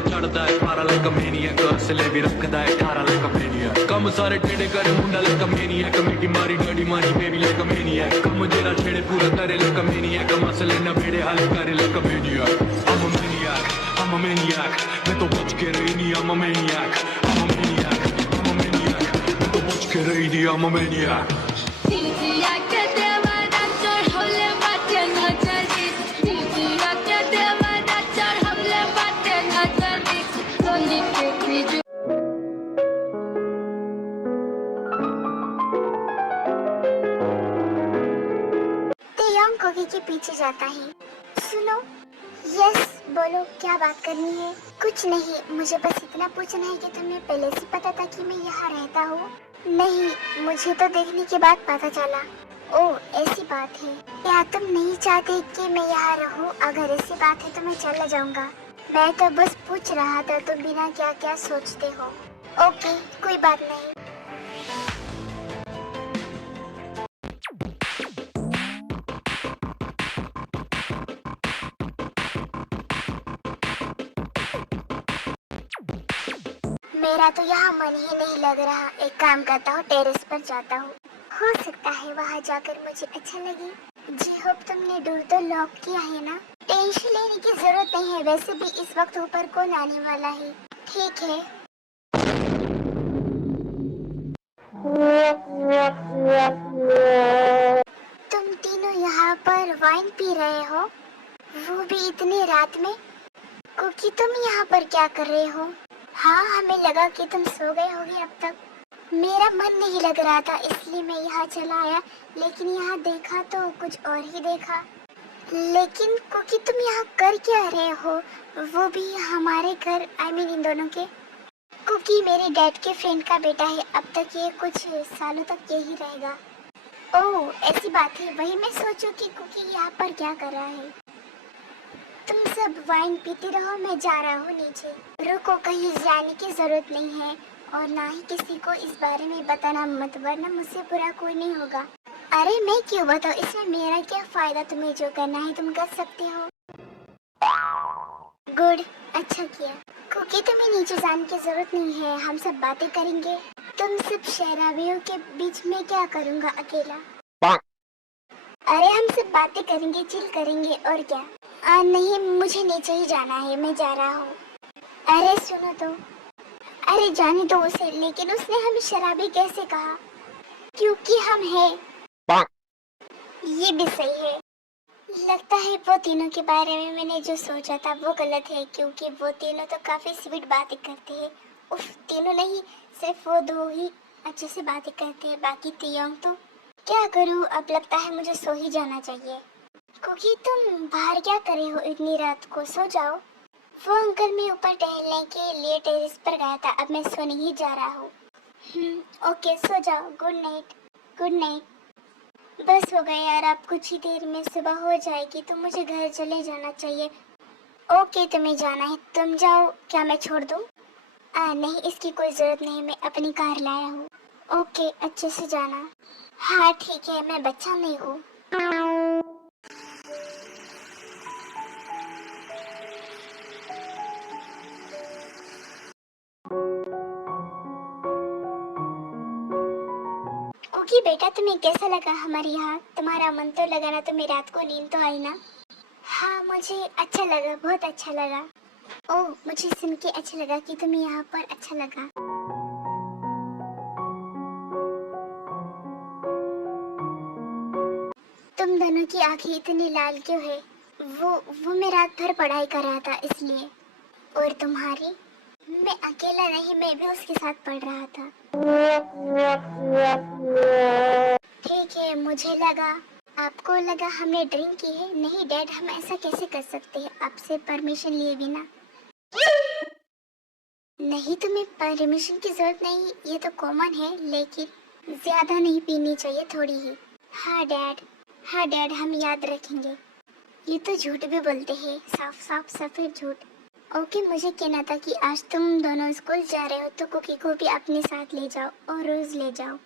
चढ़दा है पारा लाइक अ मैनियक असले भी रखदा है 18 लाइक अ मैनियक कम सारे टेढ़े करे मुंडा लाइक अ मैनियक कमेटी मारी डडी मारी बेबी लाइक अ मैनियक कम जेरा छेड़े पूरा करे लाइक अ मैनियक मसले न भेड़े हाल करे like a maniac I'm a maniac I'm a maniac मैं तो बच के रही नहीं I'm a maniac I'm a maniac I'm a maniac मैं तो बच के रही नहीं I'm a maniac कुकी के पीछे जाता है। सुनो, यस बोलो, क्या बात करनी है? कुछ नहीं, मुझे बस इतना पूछना है कि तुम्हें पहले से पता था कि मैं यहाँ रहता हूँ? नहीं, मुझे तो देखने के बाद पता चला। ओह, ऐसी बात है। क्या तुम नहीं चाहते कि मैं यहाँ रहूँ? अगर ऐसी बात है तो मैं चला जाऊँगा। मैं तो बस पूछ रहा था तुम बिना क्या क्या सोचते हो। ओके, कोई बात नहीं। मेरा तो यहाँ मन ही नहीं लग रहा। एक काम करता हूँ, टेरेस पर जाता हूँ। हो सकता है वहाँ जाकर मुझे अच्छा लगे। जी होप तुमने डोर तो लॉक किया है ना? टेंशन लेने की जरूरत नहीं है, वैसे भी इस वक्त ऊपर कौन आने वाला है। ठीक है। तुम तीनों यहाँ पर वाइन पी रहे हो, वो भी इतनी रात में? कुकी तुम यहाँ पर क्या कर रहे हो? हाँ, हमें लगा कि तुम सो गए होगे अब तक। मेरा मन नहीं लग रहा था इसलिए मैं यहाँ चला आया, लेकिन यहाँ देखा तो कुछ और ही देखा। लेकिन कुकी तुम यहाँ कर क्या रहे हो, वो भी हमारे घर? आई मीन इन दोनों के। कुकी मेरे डैड के फ्रेंड का बेटा है, अब तक ये कुछ सालों तक यही रहेगा। ओह, ऐसी बात है। वही मैं सोचूं कि कुकी यहाँ पर क्या कर रहा है। तुम सब वाइन पीते रहो, मैं जा रहा हूँ नीचे। रुको, कहीं जाने की जरूरत नहीं है और ना ही किसी को इस बारे में बताना मत, वरना मुझसे बुरा कोई नहीं होगा। अरे मैं क्यों बताऊँ, इसमें मेरा क्या फायदा? तुम्हें जो करना है तुम कर सकते हो। गुड, अच्छा किया। क्योंकि तुम्हें नीचे जाने की जरूरत नहीं है, हम सब बातें करेंगे। तुम सब शराबियों के बीच में क्या करूँगा अकेला? अरे हम सब बातें करेंगे, चिल करेंगे और क्या। नहीं, मुझे नीचे ही जाना है, मैं जा रहा हूँ। अरे सुनो तो। अरे जाने दो उसे, लेकिन उसने हमें शराबी कैसे कहा? क्योंकि हम हैं। ये भी सही है। लगता है वो तीनों के बारे में मैंने जो सोचा था वो गलत है, क्योंकि वो तीनों तो काफी स्वीट बातें करते हैं। उफ, तीनों नहीं, सिर्फ वो दो ही अच्छे से बातें करते हैं, बाकी तीनों तो। क्या करूँ, अब लगता है मुझे सो ही जाना चाहिए। क्योंकि तुम बाहर क्या करे हो इतनी रात को? सो जाओ। वो अंकल, मैं ऊपर टहलने के लिए टेरेस पर गया था, अब मैं सोने ही जा रहा हूँ। ओके, सो जाओ। Good night. Good night. बस हो गया यार, अब कुछ ही देर में सुबह हो जाएगी तो मुझे घर चले जाना चाहिए। ओके, तुम्हें जाना है, तुम जाओ। क्या मैं छोड़ दूँ? नहीं, इसकी कोई जरूरत नहीं, मैं अपनी कार लाया हूँ। ओके, अच्छे से जाना। हाँ ठीक है, मैं बच्चा नहीं हूँ। कुकी बेटा, तुम्हें कैसा लगा हमारे यहाँ? तुम्हारा मन तो लगा ना? तुम्हें रात को नींद तो आई ना? हाँ, मुझे अच्छा लगा, बहुत अच्छा लगा। ओह, मुझे सुन के अच्छा लगा कि तुम्हें यहाँ पर अच्छा लगा। तुम दोनों की आंखें इतनी लाल क्यों है? वो मैं रात भर पढ़ाई कर रहा था इसलिए। और तुम्हारी? मैं अकेला नहीं, मैं भी उसके साथ पढ़ रहा था। ठीक है, मुझे लगा, आपको लगा हमने ड्रिंक की है। नहीं डैड, हम ऐसा कैसे कर सकते हैं आपसे परमिशन लिए बिना? नहीं, तुम्हें परमिशन की जरूरत नहीं, ये तो कॉमन है, लेकिन ज्यादा नहीं पीनी चाहिए, थोड़ी ही। हाँ डैड, हाँ डैड, हम याद रखेंगे। ये तो झूठ भी बोलते हैं, साफ साफ सफेद झूठ। ओके, मुझे कहना था कि आज तुम दोनों स्कूल जा रहे हो तो कुकी को भी अपने साथ ले जाओ और रोज ले जाओ।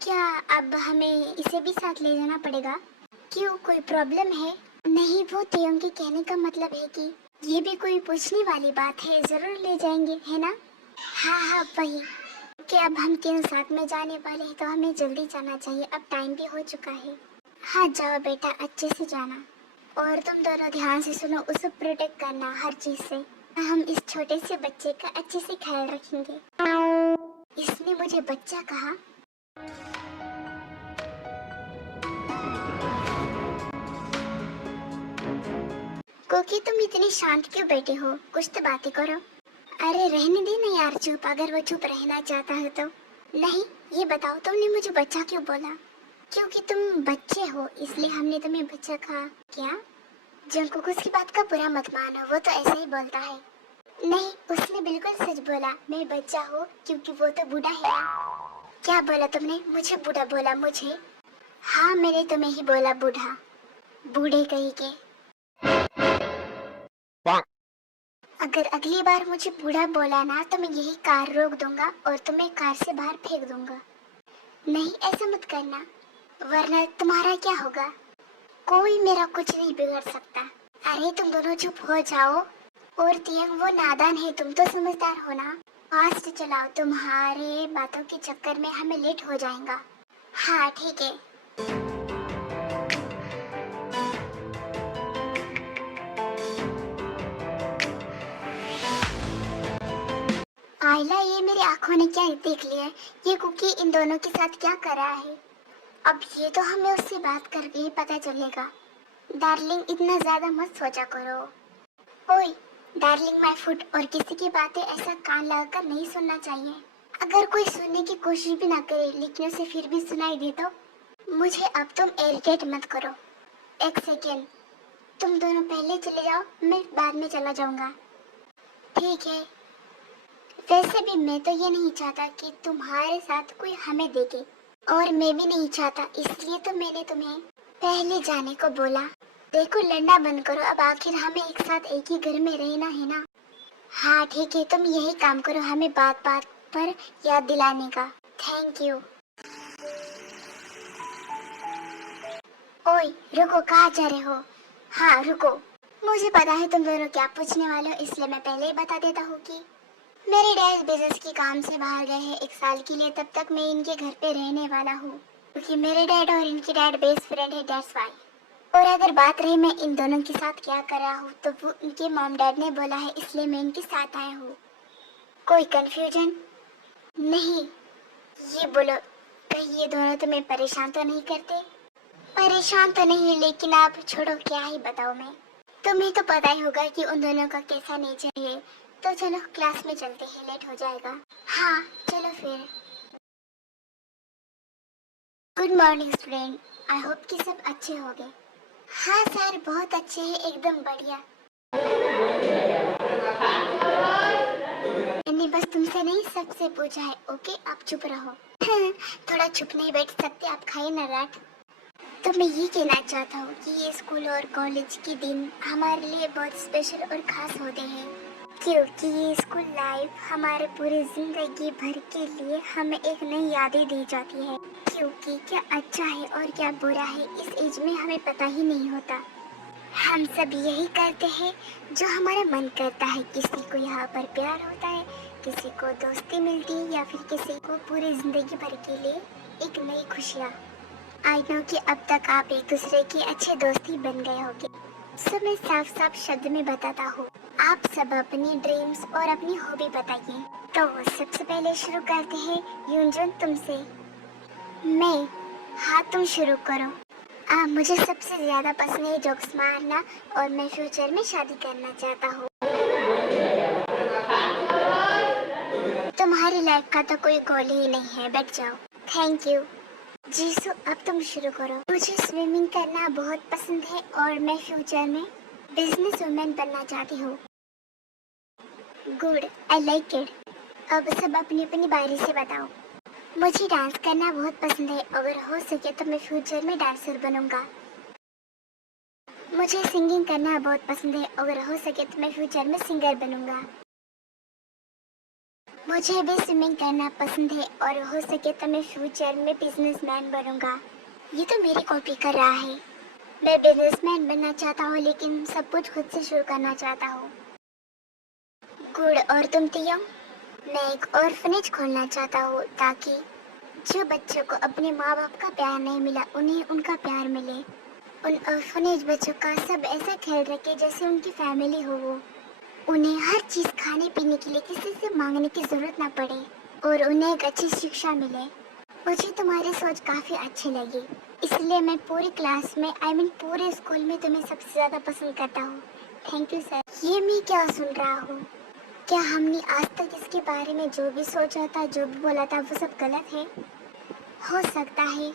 क्या अब हमें इसे भी साथ ले जाना पड़ेगा? क्यों, कोई प्रॉब्लम है? नहीं, वो तियोंग के कहने का मतलब है कि ये भी कोई पूछने वाली बात है, जरूर ले जाएंगे, है ना? हाँ हाँ वही। कि अब हम तीनों साथ में जाने वाले हैं तो हमें जल्दी जाना चाहिए, अब टाइम भी हो चुका है। हाँ जाओ बेटा, अच्छे से जाना। और तुम दोनों ध्यान से सुनो, उसे प्रोटेक्ट करना हर चीज से। हम इस छोटे से बच्चे का अच्छे से ख्याल रखेंगे। इसने मुझे बच्चा कहा। कोकी तुम इतनी शांत क्यों बैठे हो, कुछ तो बातें करो। अरे रहने दे ना यार चुप, अगर वो चुप रहना चाहता है तो। नहीं, ये बताओ तुमने मुझे बच्चा क्यों बोला? क्योंकि तुम बच्चे हो इसलिए हमने तुम्हें बच्चा कहा। क्या? जंकुक उसकी बात का बुरा मत मानो, वो तो ऐसे ही बोलता है। नहीं, उसने बिल्कुल सच बोला, मैं बच्चा हूँ क्योंकि वो तो बूढ़ा है ना। क्या बोला तुमने? मुझे बूढ़ा बोला? मुझे? हाँ मैंने तुम्हें ही बोला बूढ़ा, बूढ़े कहीं के। अगर अगली बार मुझे बूढ़ा बोला ना तो मैं यही कार रोक दूंगा और तुम्हें कार से बाहर फेंक दूंगा। नहीं ऐसा मत करना, वरना तुम्हारा क्या होगा? कोई मेरा कुछ नहीं बिगाड़ सकता। अरे तुम दोनों चुप हो जाओ। और तियंग वो नादान है, तुम तो समझदार हो ना। फास्ट चलाओ, तुम्हारे बातों के चक्कर में हमें लेट हो जाएगा। हाँ ठीक है। आयला, ये मेरी आंखों ने क्या देख लिया है? ये कुकी इन दोनों के साथ क्या कर रहा है? अब ये तो हमें उससे बात करके ही पता चलेगा। डार्लिंग इतना ज्यादा मत सोचा करो। ओए डार्लिंग माय फुट, और किसी की बातें ऐसा कान लगाकर नहीं सुनना चाहिए। अगर कोई सुनने की कोशिश भी ना करे लेकिन उसे फिर भी सुनाई दे तो मुझे अब तुम इरिटेट मत करो। एक सेकेंड, तुम दोनों पहले चले जाओ, मैं बाद में चला जाऊंगा। ठीक है। वैसे भी मैं तो ये नहीं चाहता कि तुम्हारे साथ कोई हमें देखे, और मैं भी नहीं चाहता, इसलिए तो मैंने तुम्हें पहले जाने को बोला। देखो लड़ना बंद करो, अब आखिर हमें एक साथ एक ही घर में रहना है ना। हाँ ठीक है, तुम यही काम करो हमें बात बात पर याद दिलाने का। Thank you. ओए रुको, कहाँ जा रहे हो? हाँ रुको, मुझे पता है तुम दोनों क्या पूछने वाले हो, इसलिए मैं पहले ही बता देता हूँ कि मेरे डैड बिजनेस के काम से बाहर गए हैं 1 साल के लिए, तब तक मैं इनके घर पे रहने वाला हूँ क्योंकि मेरे डैड और इनके डैड बेस्ट फ्रेंड है, दैट्स व्हाई। और अगर बात रही मैं इन दोनों के साथ क्या कर रहा हूँ तो वो इनके मॉम डैड ने बोला है, इसलिए मैं इनके साथ आया हूँ। कोई कंफ्यूजन? नहीं। ये बोलो, कहीं ये दोनों तुम्हें परेशान तो नहीं करते? परेशान तो नहीं, लेकिन आप छोड़ो, क्या ही बताऊँ मैं। तुम्हें तो पता ही होगा कि उन दोनों का कैसा नेचर है। तो चलो क्लास में चलते हैं, लेट हो जाएगा। हाँ चलो फिर। Good morning student, I hope कि सब अच्छे होंगे। हाँ सर बहुत अच्छे हैं, एकदम बढ़िया। मैंने बस तुमसे नहीं सबसे पूछा है, ओके आप चुप रहो। थोड़ा चुप नहीं बैठ सकते आप, खाए ना रात। तो मैं ये कहना चाहता हूँ कि ये स्कूल और कॉलेज के दिन हमारे लिए बहुत स्पेशल और खास होते हैं क्योंकि ये स्कूल लाइफ हमारे पूरी जिंदगी भर के लिए हमें एक नई यादें दी जाती है। क्योंकि क्या अच्छा है और क्या बुरा है इस एज में हमें पता ही नहीं होता। हम सब यही करते हैं जो हमारा मन करता है। किसी को यहाँ पर प्यार होता है, किसी को दोस्ती मिलती है, या फिर किसी को पूरी जिंदगी भर के लिए एक नई खुशियाँ। आई नो कि अब तक आप एक दूसरे के अच्छे दोस्त ही बन गए होंगे। सो मैं साफ साफ शब्द में बताता हूँ, आप सब अपनी ड्रीम्स और अपनी हॉबी बताइए। तो सबसे पहले शुरू करते हैं यूनजून तुमसे। मैं? हाँ तुम शुरू करो। मुझे सबसे ज्यादा पसंद है जोक्स मारना और मैं फ्यूचर में शादी करना चाहता हूँ। तुम्हारी लाइफ का तो कोई गोल ही नहीं है, बैठ जाओ। Thank you. जीसू अब तुम शुरू करो। मुझे स्विमिंग करना बहुत पसंद है और मैं फ्यूचर में बिजनेस वुमेन बनना चाहती हूँ। Good, I like it. अब सब अपनी अपनी बारी से बताओ। मुझे डांस करना बहुत पसंद है, अगर हो सके तो मैं फ्यूचर में डांसर बनूंगा। मुझे सिंगिंग करना बहुत पसंद है, अगर हो सके तो मैं फ्यूचर में सिंगर बनूंगा। मुझे भी स्विमिंग करना पसंद है और हो सके तो मैं फ्यूचर में बिजनेसमैन बनूंगा। ये तो मेरी कॉपी कर रहा है। मैं बिजनेसमैन बनना चाहता हूँ, लेकिन सब कुछ खुद से शुरू करना चाहता हूँ। गुड। और तुम तियो? मैं एक ऑर्फनेज खोलना चाहता हूँ ताकि जो बच्चों को अपने माँ बाप का प्यार नहीं मिला उन्हें उनका प्यार मिले। उन ऑर्फनेज बच्चों का सब ऐसा ख्याल रखे जैसे उनकी फैमिली हो वो। उन्हें हर चीज़ खाने पीने के लिए किसी से मांगने की ज़रूरत ना पड़े और उन्हें एक अच्छी शिक्षा मिले। मुझे तुम्हारी सोच काफ़ी अच्छी लगी, इसलिए मैं पूरी क्लास में पूरे स्कूल में तुम्हें सबसे ज़्यादा पसंद करता हूँ। Thank you sir. ये मैं क्या सुन रहा हूँ? क्या हमने आज तक इसके बारे में जो भी सोचा था, जो भी बोला था, वो सब गलत है? हो सकता है।